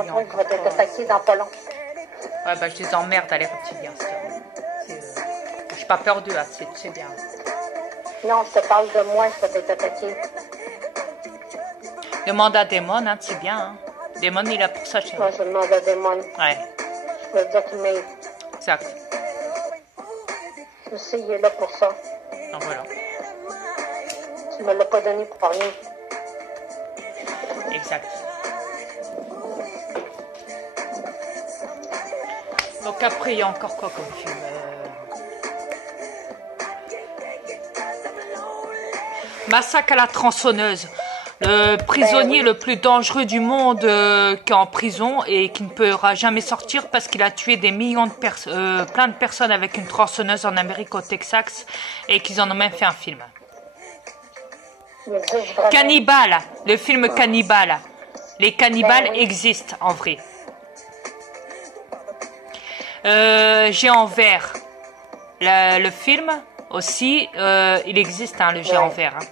reptiliens. Antoine qui va être attaqué dans pas long. Ouais, bah, je les emmerde, les reptiliens. J'ai pas peur d'eux, hein, c'est bien. Non, je te parle de moi, je vais être attaqué. Demande à Démon, hein, c'est bien. Hein. Démon, il est là pour ça, chérie. Moi, je demande à Démon. Ouais, Je veux dire qu'il m'aide. exact. Je sais, il est là pour ça. Donc voilà. Tu me l'as pas donné pour rien. Exact. Donc après, il y a encore quoi comme film Massacre à la tronçonneuse. Le prisonnier le plus dangereux du monde qui est en prison et qui ne pourra jamais sortir parce qu'il a tué des millions de plein de personnes avec une tronçonneuse en Amérique, au Texas, et qu'ils en ont même fait un film. Cannibal, le film Cannibal. Les cannibales existent en vrai. Géant vert. Le film aussi, il existe, hein, le géant vert. Hein.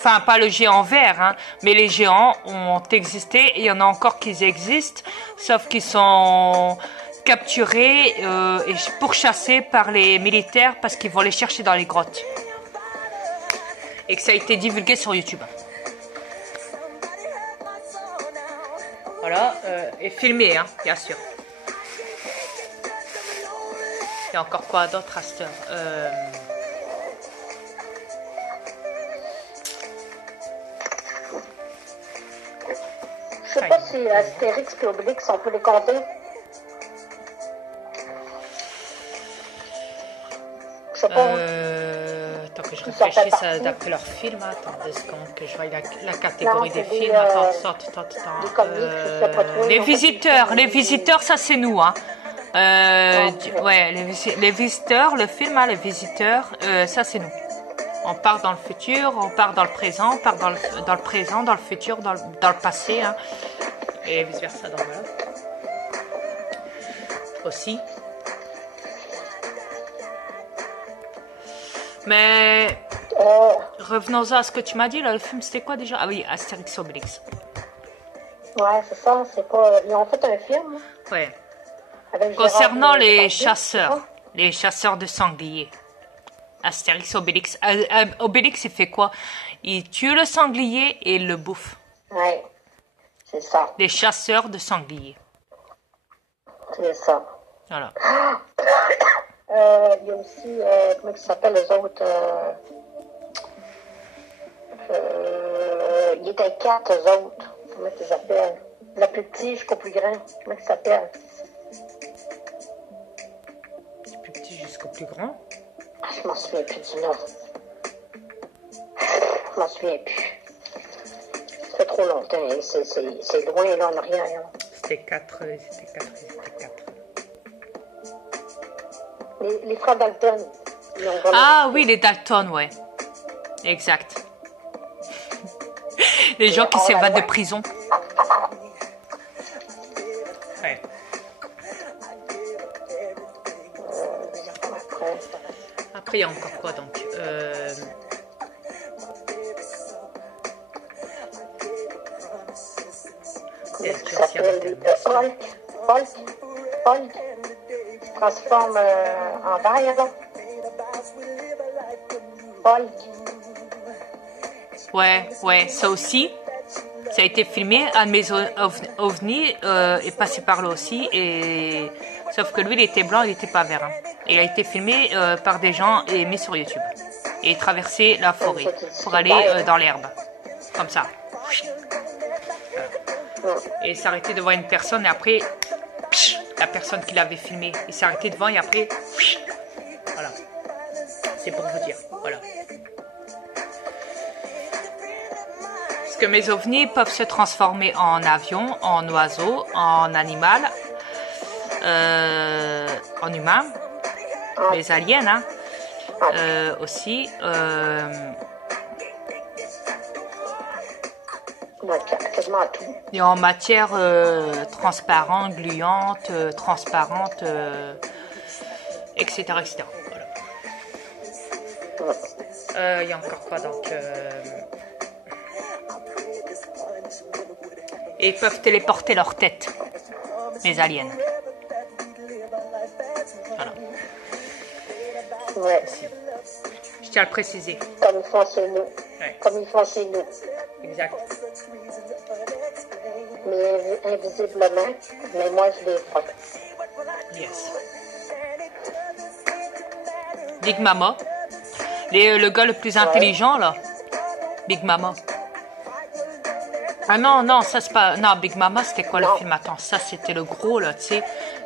Enfin, pas le géant vert, hein, mais les géants ont existé et il y en a encore qui existent, sauf qu'ils sont capturés et pourchassés par les militaires parce qu'ils vont les chercher dans les grottes. Et que ça a été divulgué sur YouTube. Voilà, et filmé, hein, bien sûr. Il y a encore quoi d'autre à cette heure Je sais pas si Astérix et Obélix, on peut les compter. Je sais pas. Attends que je réfléchisse d'après leur film. Attends 2 secondes que je vois la catégorie des films. Attends. Les visiteurs, ça c'est nous. Hein. Ouais, les visiteurs, le film, hein, les visiteurs, ça c'est nous. On part dans le futur, on part dans le présent, on part dans le présent, dans le futur, dans le passé, hein, et vice versa. Donc voilà. Aussi. Mais revenons à ce que tu m'as dit là. Le film c'était quoi déjà? Ah oui, Astérix Obélix. Ouais, c'est ça. C'est pas. Ils ont fait un film. Ouais. Concernant les chasseurs de sangliers. Astérix, Obélix. Obélix, il fait quoi? Il tue le sanglier et il le bouffe. Ouais, c'est ça. Les chasseurs de sangliers. C'est ça. Voilà. Il y a aussi, comment ils s'appellent les autres? Il était 4, eux autres. Comment ils s'appellent? Le plus petit jusqu'au plus grand. Comment ils s'appellent? Du plus petit jusqu'au plus grand? Ah, je m'en souviens plus du nom. Je m'en souviens plus. Ça fait trop longtemps. Hein. C'est loin, là, en arrière. C'était 4. Les frères Dalton. Ah oui, les Dalton, ouais. Exact. Les gens qui s'évadent de prison. Ouais. Après, il y a encore quoi donc Hulk se transforme en verre, là. Hulk. Ouais, ça aussi. Ça a été filmé. Un de mes ovnis est passé par là aussi. Et sauf que lui, il était blanc, il n'était pas vert. Hein. Et il a été filmé par des gens et mis sur YouTube. Et il traversait la forêt pour aller dans l'herbe. Comme ça. Et s'arrêter devant une personne et après, la personne qui l'avait filmé, il s'est arrêté devant et après, voilà. C'est pour vous dire, voilà. Parce que mes ovnis peuvent se transformer en avion, en oiseau, en animal, en humain, les aliens, hein, aussi. Quasiment tout. Et en matière transparente, gluante, transparente, etc. etc. Voilà. Il y a encore quoi donc Et ils peuvent téléporter leur tête, les aliens. Voilà. Ouais. Je tiens à le préciser. Comme ils font chez nous. Ouais. Comme ils font chez nous. Exact. Mais invisiblement, mais moi je les vois. Yes. Big Mama. Le gars le plus intelligent, là. Big Mama. Ah non, non, ça c'est pas... Non, Big Mama, c'était quoi le film? Attends, ça c'était le gros, là, tu sais.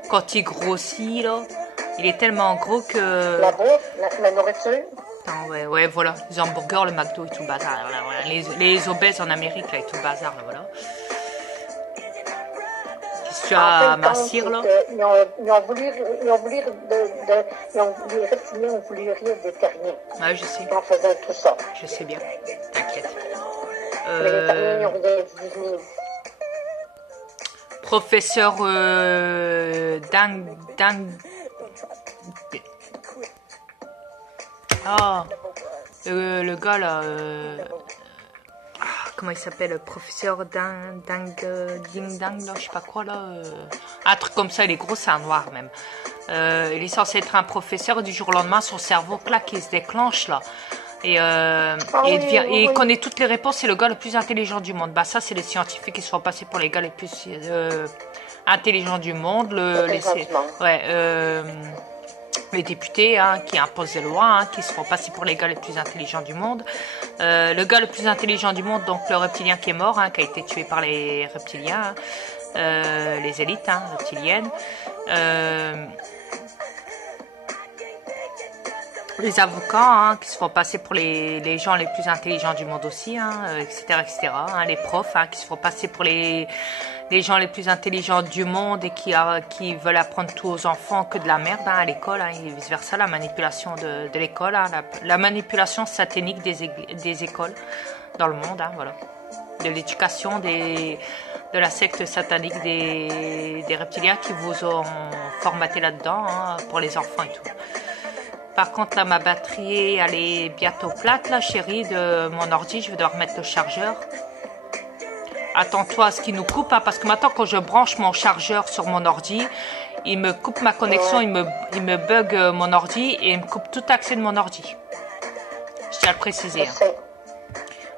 Quand il grossit, là. Il est tellement gros que... La bouffe, la nourriture. Attends, ouais, voilà. Les hamburgers, le McDo et tout le bazar. Voilà. Les obèses en Amérique, là, et tout le bazar, là, voilà. Qu'est-ce que tu as à mincir, là? Ils ont voulu, les reptiliens ont voulu rire des terriens. Ouais, je sais. En faisant tout ça. Je sais bien. T'inquiète. Mais les terriens, ils ont rien dit. Professeur Ah, le gars là, comment il s'appelle, professeur Ding Dang, là, je sais pas quoi là, un truc comme ça, il est gros, c'est un noir même. Il est censé être un professeur, du jour au lendemain, son cerveau claque, il se déclenche là. Et il connaît toutes les réponses, c'est le gars le plus intelligent du monde. Bah ça, c'est les scientifiques qui sont passés pour les gars les plus intelligents du monde. Les députés qui imposent des lois, qui se font passer pour les gars les plus intelligents du monde. Le gars le plus intelligent du monde, donc le reptilien qui est mort, qui a été tué par les reptiliens, les élites reptiliennes. Les avocats qui se font passer pour les gens les plus intelligents du monde aussi, etc., etc. Les profs qui se font passer pour les gens les plus intelligents du monde et qui veulent apprendre tout aux enfants que de la merde à l'école, et vice versa, la manipulation de l'école, la manipulation satanique des écoles dans le monde, voilà, de l'éducation de la secte satanique des reptiliens qui vous ont formaté là-dedans pour les enfants et tout. Par contre, là, ma batterie, elle est bientôt plate, là, chérie, de mon ordi. Je vais devoir mettre le chargeur. Attends-toi à ce qu'il nous coupe, parce que maintenant, quand je branche mon chargeur sur mon ordi, il me coupe ma connexion, il me bug mon ordi et il me coupe tout accès de mon ordi. Je tiens à le préciser.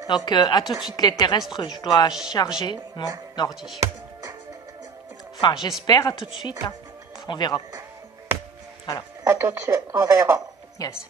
Donc, à tout de suite, les terrestres, je dois charger mon ordi. Enfin, j'espère à tout de suite. On verra. Voilà. À tout de suite, on verra. Yes.